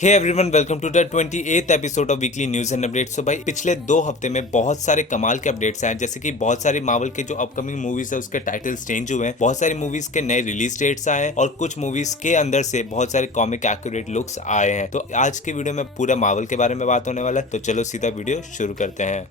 Hey everyone, welcome to the 28th episode of weekly news and updates. तो भाई पिछले 2 हफ्ते में बहुत सारे कमाल के अपडेट्स आए, जैसे कि बहुत सारी मार्वल के जो अपकमिंग मूवीज है उसके टाइटल्स चेंज हुए हैं, बहुत सारी मूवीज के नए रिलीज डेट्स आए हैं और कुछ मूवीज के अंदर से बहुत सारे कॉमिक एक्यूरेट लुक्स आए हैं। तो आज की वीडियो में पूरा मार्वल के बारे में बात होने वाला है, तो चलो सीधा वीडियो शुरू करते हैं।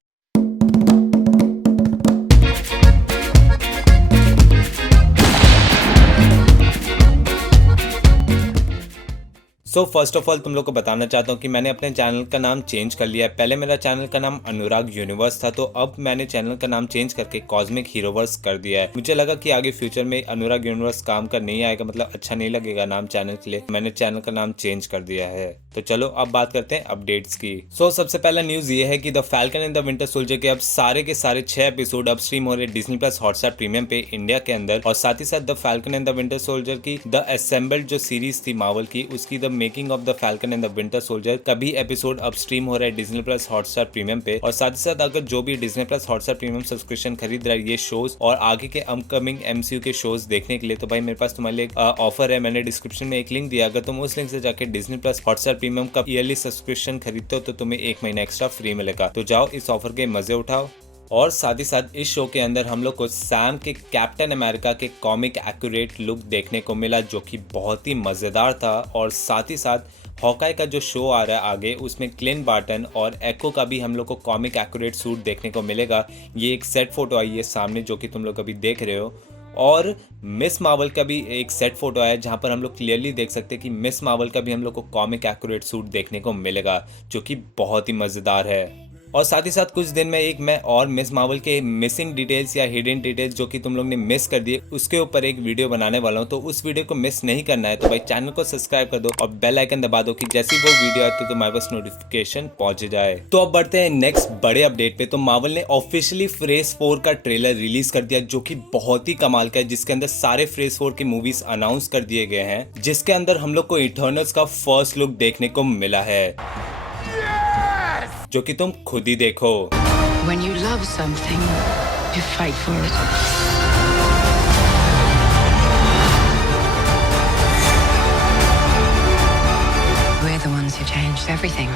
सो फर्स्ट ऑफ ऑल तुम लोग को बताना चाहता हूँ कि मैंने अपने चैनल का नाम चेंज कर लिया है। पहले मेरा चैनल का नाम अनुराग यूनिवर्स था, तो अब मैंने चैनल का नाम चेंज करके कॉस्मिक हीरोवर्स कर दिया है। मुझे लगा कि आगे फ्यूचर में अनुराग यूनिवर्स काम कर नहीं आएगा, मतलब अच्छा नहीं लगेगा नाम चैनल के लिए। मैंने चैनल का नाम चेंज कर दिया है। तो चलो अब बात करते हैं अपडेट्स की। सबसे पहला न्यूज ये है कि the falcon and the winter soldier के अब सारे के सारे 6 एपिसोड अब स्ट्रीम हो रहे डिज्नी प्लस हॉटस्टार प्रीमियम पे इंडिया के अंदर। और साथ ही साथ the falcon and the winter soldier की द असेंबल्ड जो सीरीज थी मार्वल की, उसकी the making of the falcon and the winter soldier का भी एपिसोड अब स्ट्रीम हो रहा है डिज्नी प्लस हॉटस्टार प्रीमियम पे। और साथ ही साथ अगर जो भी Disney plus Hotstar premium subscription खरीद रहा है ये शोज और आगे के अपकमिंग एमसीयू के शोज देखने के लिए, तो भाई मेरे पास तुम्हारे लिए ऑफर है। मैंने डिस्क्रिप्शन में एक लिंक दिया, अगर तुम उस लिंक से जाके डिज्नी प्लस हॉटस्टार प्रीमियम का ईयरली सब्सक्रिप्शन खरीदते हो तो तुम्हें 1 महीना एक्स्ट्रा फ्री मिलेगा। तो जाओ इस ऑफर के मजे उठाओ। और साथ ही साथ इस शो के अंदर हम लोग को सैम के कैप्टन अमेरिका के कॉमिक एक्यूरेट लुक देखने को मिला, जो कि बहुत ही मजेदार था। और साथ ही साथ हॉकाई का जो शो आ रहा है आगे, उसमें क्लिंट बार्टन और एको का भी हम लोग को कॉमिक एक्यूरेट सूट देखने को मिलेगा। ये एक सेट फोटो आई है सामने, जो कि तुम लोग अभी देख रहे हो। और मिस मार्वल का भी एक सेट फोटो आया, जहां पर हम लोग क्लियरली देख सकते हैं कि मिस मार्वल का भी हम लोग को कॉमिक एक्यूरेट सूट देखने को मिलेगा, जो कि बहुत ही मजेदार है। और साथ ही साथ कुछ दिन में एक मैं और मिस मार्वल के मिसिंग डिटेल्स या हिडन डिटेल्स जो कि तुम लोग ने मिस कर दिए, उसके ऊपर एक वीडियो बनाने वाला हूं। तो उस वीडियो को मिस नहीं करना है तो भाई चैनल को सब्सक्राइब कर दो और बेल आइकन दबा दो कि जैसे वो वीडियो आए तो तुम्हारे पास नोटिफिकेशन पहुंच जाए। तो अब बढ़ते हैं नेक्स्ट बड़े अपडेट पे। तो मार्वल ने ऑफिशियली फेज 4 का ट्रेलर रिलीज कर दिया, जो कि बहुत ही कमाल का है, जिसके अंदर सारे फेज 4 की मूवीज अनाउंस कर दिए गए हैं, जिसके अंदर हम लोग को इटर्नल्स का फर्स्ट लुक देखने को मिला है, जो कि तुम खुद ही देखो। When you love something, you fight for it. We're the ones who changed everything.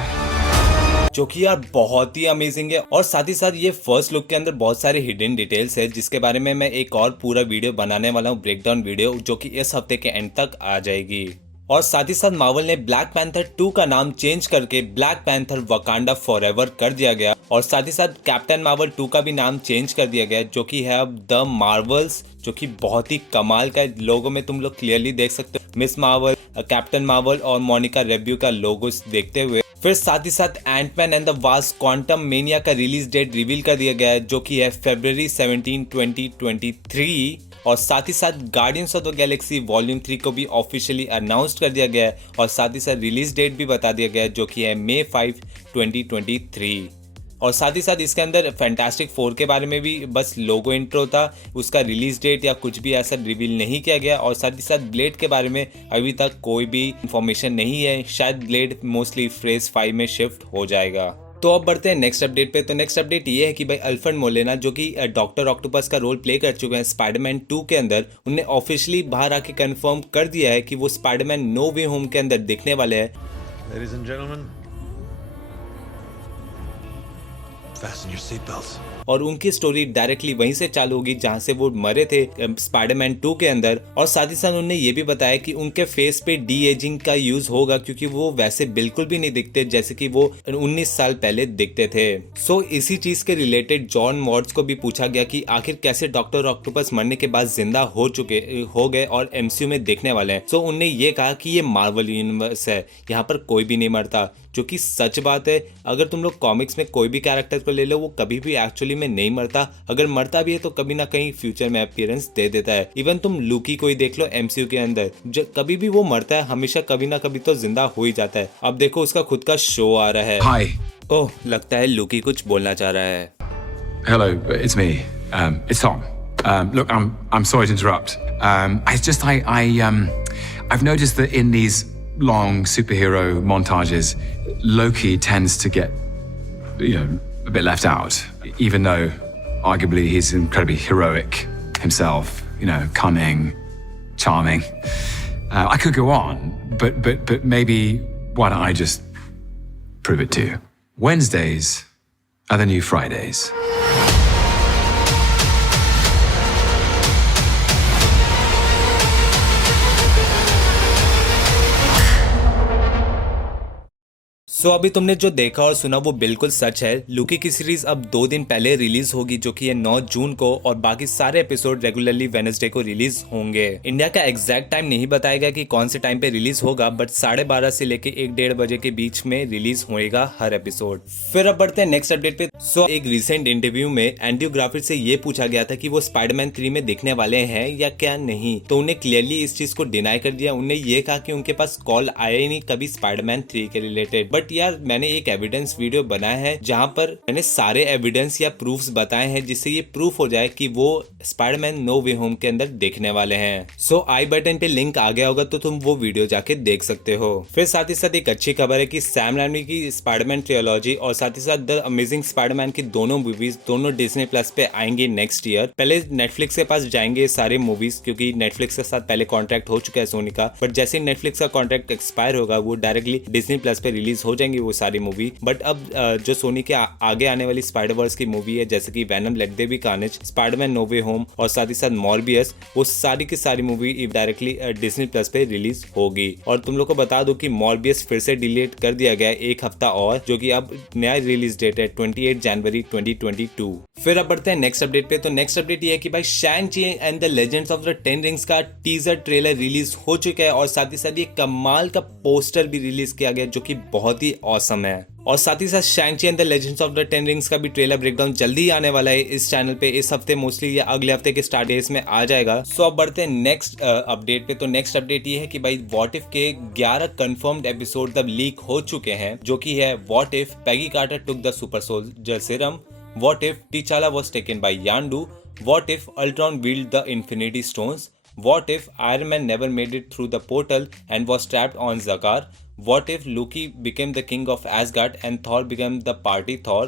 जो कि यार बहुत ही अमेजिंग है। और साथ ही साथ ये फर्स्ट लुक के अंदर बहुत सारे हिडन डिटेल्स है, जिसके बारे में मैं एक और पूरा वीडियो बनाने वाला हूँ, ब्रेकडाउन वीडियो, जो कि इस हफ्ते के एंड तक आ जाएगी। और साथ ही साथ मार्वल ने ब्लैक पैंथर 2 का नाम चेंज करके ब्लैक पैंथर वकांडा फॉरएवर कर दिया गया। और साथ ही साथ कैप्टन मार्वल 2 का भी नाम चेंज कर दिया गया, जो कि है अब द मार्वल्स, जो कि बहुत ही कमाल का है। लोगो में तुम लोग क्लियरली देख सकते हो मिस मार्वल, कैप्टन मार्वल और मोनिका रेब्यू का लोगो देखते हुए। फिर साथ ही साथ Ant Man and the Wasp Quantumania का रिलीज डेट रिवील कर दिया गया है, जो कि है February 17, 2023। और साथ ही साथ guardians of the Galaxy volume 3 को भी ऑफिशियली अनाउंस कर दिया गया है और साथ ही साथ रिलीज डेट भी बता दिया गया है, जो कि है May 5, 2023। और साथ ही साथ इसके अंदर फैंटास्टिक 4 के बारे में भी बस लोगो इंट्रो था, उसका रिलीज डेट या कुछ भी ऐसा रिवील नहीं किया गया। और साथ ही साथ ब्लेड के बारे में अभी तक कोई भी इंफॉर्मेशन नहीं है, शायद ब्लेड मोस्टली फेज 5 में शिफ्ट हो जाएगा। तो अब बढ़ते हैं नेक्स्ट अपडेट पे। तो नेक्स्ट अपडेट ये है कि भाई अल्फ्रेड मोलेना, जो कि डॉक्टर ऑक्टोपस का रोल प्ले कर चुके हैं स्पाइडरमैन 2 के अंदर, उन्होंने ऑफिशियली बाहर आके कंफर्म कर दिया है कि वो स्पाइडरमैन नो वे होम के अंदर दिखने वाले हैं। Ladies and gentlemen, fasten your seatbelts. और उनकी स्टोरी डायरेक्टली वहीं से चालू होगी जहां से वो मरे थे स्पाइडरमैन 2 के अंदर। और साथ ही साथ उन्होंने ये भी बताया कि उनके फेस पे डी एजिंग का यूज होगा, क्योंकि वो वैसे बिल्कुल भी नहीं दिखते जैसे कि वो 19 साल पहले दिखते थे। इसी चीज के रिलेटेड जॉन वॉर्ड्स को भी पूछा गया कि आखिर कैसे डॉक्टर ऑक्टोपस मरने के बाद जिंदा हो गए और एमसीयू में देखने वाले हैं। उनने ये कहा कि ये मार्वल यूनिवर्स है, यहाँ पर कोई भी नहीं मरता, जो कि सच बात है। अगर तुम लोग कॉमिक्स में कोई भी कैरेक्टर को ले लो, वो कभी भी एक्चुअली में नहीं मरता। अगर मरता भी है तो कभी ना कहीं फ्यूचर में अपीयरेंस दे देता है। इवन तुम लूकी को ही देख लो एमसीयू के अंदर, जो कभी भी वो मरता है, हमेशा कभी ना कभी तो जिंदा हो ही जाता है। अब देखो उसका खुद का शो आ रहा है। Hi. ओह, लगता है लूकी कुछ बोलना चाह रहा है। Hello, it's me. It's Tom. Look, I'm sorry to interrupt. I've noticed that in these long superhero montages, Loki tends to get, a bit left out, even though arguably he's incredibly heroic himself, cunning, charming. I could go on, but maybe why don't I just prove it to you? Wednesdays are the new Fridays. सो अभी तुमने जो देखा और सुना वो बिल्कुल सच है। Lockie की सीरीज अब 2 दिन पहले रिलीज होगी, जो कि है 9 जून को, और बाकी सारे एपिसोड रेगुलरली वेडनेसडे को रिलीज होंगे। इंडिया का एग्जैक्ट टाइम नहीं बताया गया कि कौन से टाइम पे रिलीज होगा, बट 12:30 से लेके 1-1:30 बजे के बीच में रिलीज होएगा हर एपिसोड। फिर अब बढ़ते हैं नेक्स्ट अपडेट पे। सो एक रिसेंट इंटरव्यू में एंड्रयू गारफील्ड से ये पूछा गया था कि वो स्पाइडरमैन 3 में दिखने वाले हैं या क्या नहीं, तो उन्हें क्लियरली इस चीज को डिनाई कर दिया। उन्हें ये कहा कि उनके पास कॉल आया ही नहीं कभी स्पाइडरमैन 3 के रिलेटेड। बट यार मैंने एक एविडेंस वीडियो बनाया है जहां पर मैंने सारे एविडेंस या प्रूफ्स बताए हैं, जिससे ये प्रूफ हो जाए कि वो स्पाइडरमैन नो वे होम के अंदर देखने वाले हैं। सो आई बटन पे लिंक आ गया होगा, तो तुम वो वीडियो जाके देख सकते हो। फिर साथ ही साथ एक अच्छी खबर है कि सैम रैमी की स्पाइडरमैन ट्रियोलॉजी और साथ ही साथ द अमेजिंग स्पाइडरमैन की दोनों मूवीज दोनों डिज्नी प्लस पे आएंगी नेक्स्ट ईयर। पहले नेटफ्लिक्स के पास जाएंगे सारे मूवीज, क्योंकि नेटफ्लिक्स के साथ पहले कॉन्ट्रैक्ट हो चुका है सोनी का, बट जैसे ही नेटफ्लिक्स का कॉन्ट्रैक्ट एक्सपायर होगा वो डायरेक्टली डिज्नी प्लस पे रिलीज हो जाएंगी वो सारी मूवी। बट अब जो सोनी के आगे आने वाली स्पाइडरवर्स की मूवी है, जैसे कि Venom let there be Carnage, Spider Man no way home और साथ ही साथ मॉर्बियस, वो सारी की सारी मूवी डायरेक्टली डिज्नी प्लस पे रिलीज होगी। और तुम लोग को बता दो कि मॉर्बियस फिर से डिलीट कर दिया गया है 1 हफ्ता और, जो कि अब नया रिलीज डेट है 28 जनवरी 2022। फिर अब बढ़ते हैं नेक्स्ट अपडेट पे। तो नेक्स्ट अपडेट ये है कि भाई शैंग-ची and the legends of the 10 rings का टीजर ट्रेलर रिलीज हो चुका है, और साथ ही साथ ये कमाल का पोस्टर भी रिलीज किया गया, जो कि बहुत ही ऑसम है। और साथ ही साथ शैंग-ची and the legends of the 10 rings का भी ट्रेलर ब्रेकडाउन जल्दी ही आने वाला है इस चैनल पे, इस हफ्ते मोस्टली या अगले हफ्ते के स्टार्ट डेज में आ जाएगा। सो अब बढ़ते हैं नेक्स्ट अपडेट पे। तो नेक्स्ट अपडेट ये है कि भाई व्हाट इफ के 11 कंफर्म्ड एपिसोड तब लीक हो चुके हैं, जो कि है what if Peggy Carter took the super soldier serum, what if T'Challa was taken by Yondu, what if Ultron wield the infinity stones, what if Iron Man never made it through the portal and was trapped on Zakar, what if Loki became the king of Asgard and Thor became the party Thor,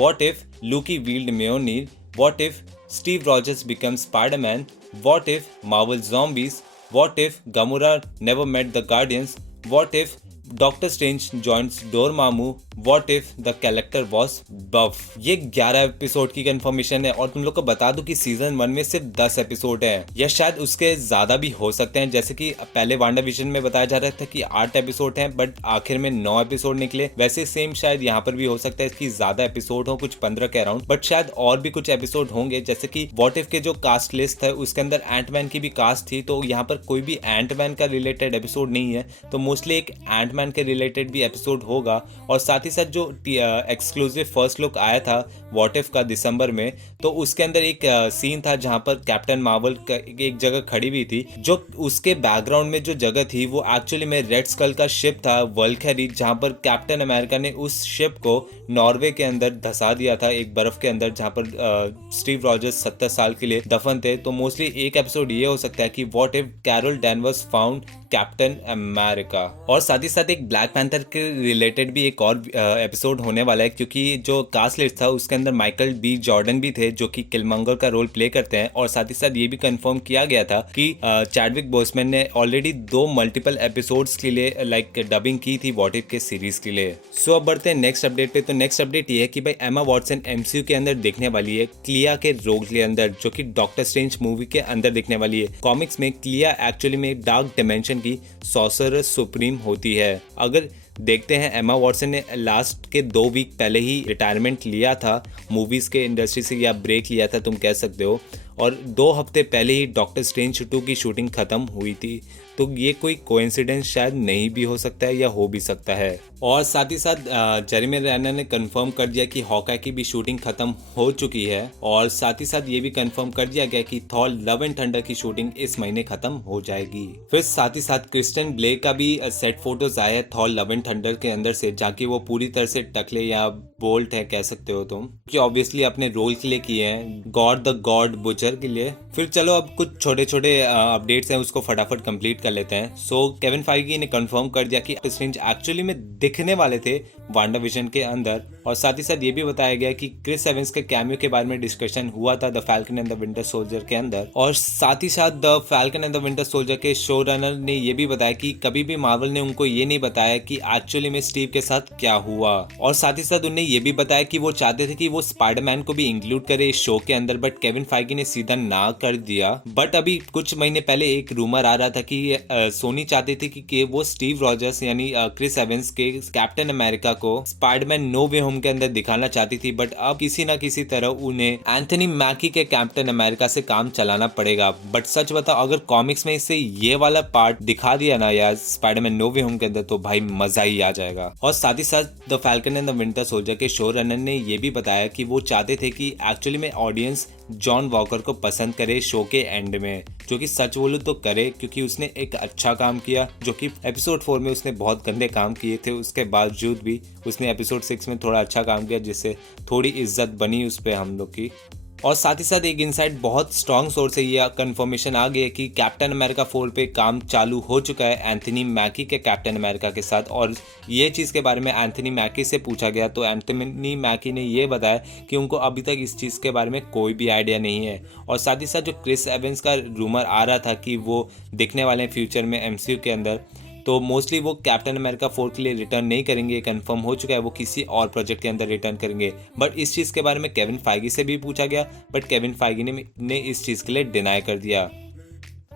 what if Loki wield Mjolnir, what if Steve Rogers becomes Spider-Man, what if Marvel Zombies, what if Gamora never met the Guardians, what if Doctor Strange joints Dormammu, what if the character was buff. ये 11 episode की confirmation है, और तुम लोग को बता दूं कि सीजन 1 में सिर्फ 10 एपिसोड हैं, या शायद उसके ज्यादा भी हो सकते हैं। जैसे कि पहले वांडा विजन में बताया जा रहा था कि 8 एपिसोड हैं, बट आखिर में 9 एपिसोड निकले। वैसे सेम शायद यहाँ पर भी हो सकता है कि ज्यादा एपिसोड हो, कुछ 15 के अराउंड, बट शायद और भी कुछ एपिसोड होंगे। जैसे कि व्हाट इफ के जो कास्ट लिस्ट है उसके अंदर एंटमैन की भी कास्ट थी, तो यहाँ पर कोई भी एंटमैन का रिलेटेड एपिसोड नहीं है, तो मोस्टली एक एंटमैन के रिलेटेड भी एपिसोड होगा। और साथ ही साथ जो एक्सक्लूसिव फर्स्ट लुक आया था व्हाट इफ का दिसंबर में, तो उसके अंदर एक सीन था जहां पर कैप्टन मार्वल एक जगह खड़ी हुई थी, जो उसके बैकग्राउंड में जो जगह थी वो एक्चुअली में रेड स्कल का शिप था वल्क्यरी, जहां पर कैप्टन अमेरिका ने उस शिप को नॉर्वे के अंदर धसा दिया था एक बर्फ के अंदर, जहां पर स्टीव रॉजर्स 70 साल के लिए दफन थे। तो मोस्टली एक एपिसोड ये हो सकता है कि what if Carol Danvers found Captain America. और साथ ही साथ एक ब्लैक पैंथर के रिलेटेड भी एक और एपिसोड होने वाला है, क्योंकि जो कास्ट लिस्ट था उसके अंदर माइकल बी जॉर्डन भी थे, जो कि किलमंगर का रोल प्ले करते हैं। और साथ ही साथ ये भी कंफर्म किया गया था कि चैडविक बोसमैन ने ऑलरेडी 2 मल्टीपल एपिसोड्स के लिए लाइक डबिंग की थी व्हाट इफ के सीरीज के लिए। सो अब बढ़ते हैं नेक्स्ट अपडेट पे। तो नेक्स्ट अपडेट ये है कि भाई एमा वॉटसन एमसीयू के अंदर दिखने वाली है क्लिया के रोल के अंदर, जो कि डॉक्टर स्ट्रेंज मूवी के अंदर दिखने वाली है। कॉमिक्स में क्लिया एक्चुअली में डार्क डिमेंशन की सॉर्सरर सुप्रीम होती है। अगर देखते हैं, एमा वॉटसन ने लास्ट के 2 वीक पहले ही रिटायरमेंट लिया था मूवीज के इंडस्ट्री से, या ब्रेक लिया था तुम कह सकते हो, और 2 हफ्ते पहले ही डॉक्टर स्ट्रेंज 2 की शूटिंग खत्म हुई थी। तो ये कोई कोइंसिडेंस शायद नहीं भी हो सकता है, या हो भी सकता है। और साथ ही साथ जेरेमी रेनर ने कंफर्म कर दिया कि हॉकाई की भी शूटिंग खत्म हो चुकी है, और साथ ही साथ ये भी कंफर्म कर दिया गया कि थॉर लव एंड थंडर की शूटिंग इस महीने खत्म हो जाएगी। फिर साथ ही साथ क्रिस्टियन ब्लेक का भी सेट फोटोज आए हैं थॉर लव एंड थंडर के अंदर से, जाके वो पूरी तरह से टकले या बोल्ट है कह सकते हो तुम, कि ऑब्वियसली अपने रोल के लिए किए हैं, गॉड द गॉड बुचर के लिए। फिर चलो अब कुछ छोटे छोटे अपडेट्स हैं उसको फटाफट कंप्लीट कर लेते हैं। सो केविन फाइगी ने कंफर्म कर दिया कि स्ट्रेंज एक्चुअली में दिखने वाले थे वांडा विजन के अंदर, और साथ ही साथ ये भी बताया गया कि क्रिस एवंस के कैमियो के बारे में डिस्कशन हुआ था the falcon and the winter soldier के अंदर। और साथ ही साथ the falcon and the winter soldier के शो रनर ने ये भी बताया कि कभी भी मार्वल ने उनको ये नहीं बताया कि एक्चुअली में स्टीव के साथ क्या हुआ। और साथ ही साथ उन्हें ये भी बताया कि वो चाहते थे कि वो स्पाइडरमैन को भी इंक्लूड करे इस शो के अंदर, बट केविन फाइगी ने सीधा ना कर दिया। बट अभी कुछ महीने पहले एक रूमर आ रहा था कि सोनी चाहती थी कि वो स्टीव रॉजर्स यानी क्रिस एवंस के कैप्टन अमेरिका को स्पाइडरमैन नो वे होम के अंदर दिखाना चाहती थी, बट अब किसी ना किसी तरह उन्हें एंथनी मैकी के कैप्टन अमेरिका से काम चलाना पड़ेगा। बट सच बताओ, अगर कॉमिक्स में इसे ये वाला पार्ट दिखा दिया ना यार स्पाइडरमैन नो वे होम के अंदर, तो भाई मजा ही आ जाएगा। और साथ ही साथ the falcon and the winter soldier के शो रनर ने ये भी बताया कि वो चाहते थे कि एक्चुअली में ऑडियंस जॉन वॉकर को पसंद करे शो के एंड में, जो कि सच बोलूं तो करे, क्योंकि उसने एक अच्छा काम किया, जो कि एपिसोड 4 में उसने बहुत गंदे काम किए थे, उसके बावजूद भी उसने एपिसोड 6 में थोड़ा अच्छा काम किया, जिससे थोड़ी इज्जत बनी उस पर हम लोग की। और साथ ही साथ एक इनसाइट बहुत स्ट्रॉन्ग सोर्स से ये कंफर्मेशन आ गई है कि कैप्टन अमेरिका 4 पे काम चालू हो चुका है एंथनी मैकी के कैप्टन अमेरिका के साथ। और ये चीज़ के बारे में एंथनी मैकी से पूछा गया तो एंथनी मैकी ने ये बताया कि उनको अभी तक इस चीज़ के बारे में कोई भी आइडिया नहीं है। और साथ ही साथ जो क्रिस एवंस का रूमर आ रहा था कि वो दिखने वाले हैं फ्यूचर में एमसीयू के अंदर, तो मोस्टली वो कैप्टन अमेरिका 4 के लिए रिटर्न नहीं करेंगे, कंफर्म हो चुका है, वो किसी और प्रोजेक्ट के अंदर रिटर्न करेंगे। बट इस चीज़ के बारे में केविन फाइगी से भी पूछा गया, बट केविन फाइगी ने इस चीज़ के लिए डिनाई कर दिया।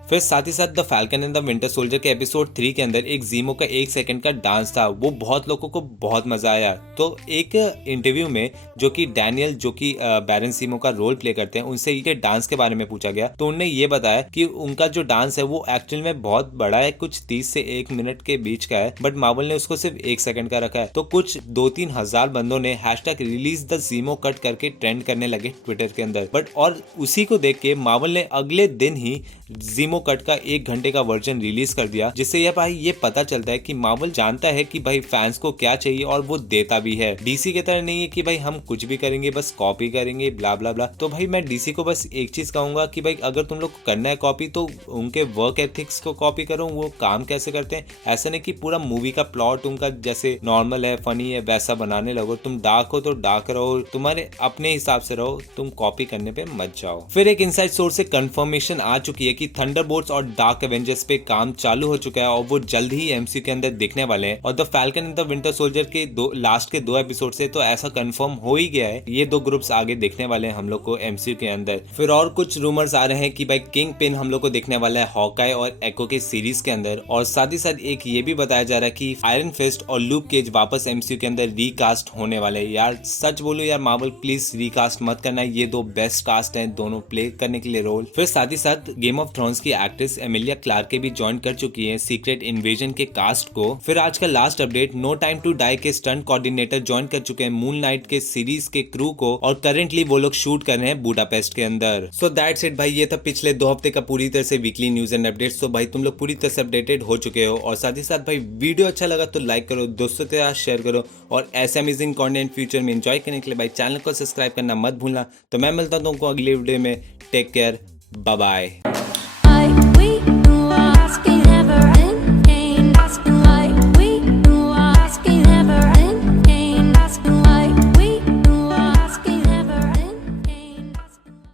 फिर साथ ही साथ the falcon and the winter soldier के एपिसोड 3 के अंदर एक जीमो का 1 सेकंड का डांस था, वो बहुत लोगों को बहुत मजा आया। तो एक इंटरव्यू में जो कि डैनियल जो कि बैरन जीमो का रोल प्ले करते हैं, उनसे ये डांस के बारे में पूछा गया, तो उन्होंने ये बताया कि उनका जो डांस है वो एक्चुअल में बहुत बड़ा है, कुछ 30 से 1 मिनट के बीच का है, बट मार्वल ने उसको सिर्फ 1 सेकंड का रखा है। तो कुछ 2-3 हजार बंदों ने #रिलीज द जीमो कट करके ट्रेंड करने लगे ट्विटर के अंदर। बट और उसी को देख के मार्वल ने अगले दिन ही जीमो कट का 1 घंटे का वर्जन रिलीज कर दिया, जिससे ये पता चलता है कि मार्वल जानता है कि भाई फैंस को क्या चाहिए और वो देता भी है। डीसी की तरह नहीं है कि भाई हम कुछ भी करेंगे बस कॉपी करेंगे ब्ला ब्ला ब्ला। तो भाई मैं डीसी को बस एक चीज कहूंगा कि भाई अगर तुम लोग को करना है कॉपी, तो उनके वर्क एथिक्स को कॉपी करो, वो काम कैसे करते हैं। ऐसा नहीं कि पूरा मूवी का प्लॉट उनका जैसे नॉर्मल है, फनी है, वैसा बनाने लगो। तुम डार्क हो तो डार्क रहो, तुम्हारे अपने हिसाब से रहो, तुम कॉपी करने पे मत जाओ। फिर एक इनसाइड सोर्स से कंफर्मेशन आ चुकी है कि थंडरबोल्ट्स और डार्क एवेंजर्स पे काम चालू हो चुका है और वो जल्द ही एमसीयू के अंदर दिखने वाले हैं। और the falcon and the winter soldier के लास्ट के 2 एपिसोड से तो ऐसा कंफर्म हो ही गया है, ये 2 ग्रुप्स आगे दिखने वाले हैं हम लोग को एमसीयू के अंदर। फिर और कुछ रूमर्स आ रहे हैं कि भाई किंग पिन हम लोग को दिखने वाला है हॉकाई और एको के सीरीज के अंदर। और साथ ही साथ एक ये भी बताया जा रहा है कि आयरन फिस्ट और लूक केज वापस एमसीयू के अंदर रीकास्ट होने वाले हैं। यार सच बोलो यार, मार्वल प्लीज रीकास्ट मत करना, ये 2 बेस्ट कास्ट हैं दोनों प्ले करने के लिए रोल। फिर साथ ही साथ गेम ऑफ थ्रोन्स की एक्ट्रेस एमिलिया क्लार्क के भी ज्वाइन कर चुकी है सीक्रेट इन्वेजन के कास्ट को। फिर आज का last update, no time to die के स्टंट कोऑर्डिनेटर ज्वाइन कर चुके हैं मून नाइट के सीरीज के क्रू को और करेंटली वो लोग शूट कर रहे हैं बुडापेस्ट के अंदर। सो दैट्स इट भाई, ये था पिछले 2 हफ्ते का पूरी तरह से वीकली न्यूज एंड अपडेट्स। तो भाई तुम लोग पूरी तरह से अपडेटेड हो चुके हो। और साथ ही साथ भाई वीडियो अच्छा लगा तो लाइक करो, दोस्तों के साथ शेयर करो, और ऐसे अमेजिंग कंटेंट फ्यूचर में एंजॉय करने के लिए भाई चैनल को सब्सक्राइब करना मत भूलना। तो मैं मिलता हूं तुमको अगले वीडियो में। Take care, bye bye.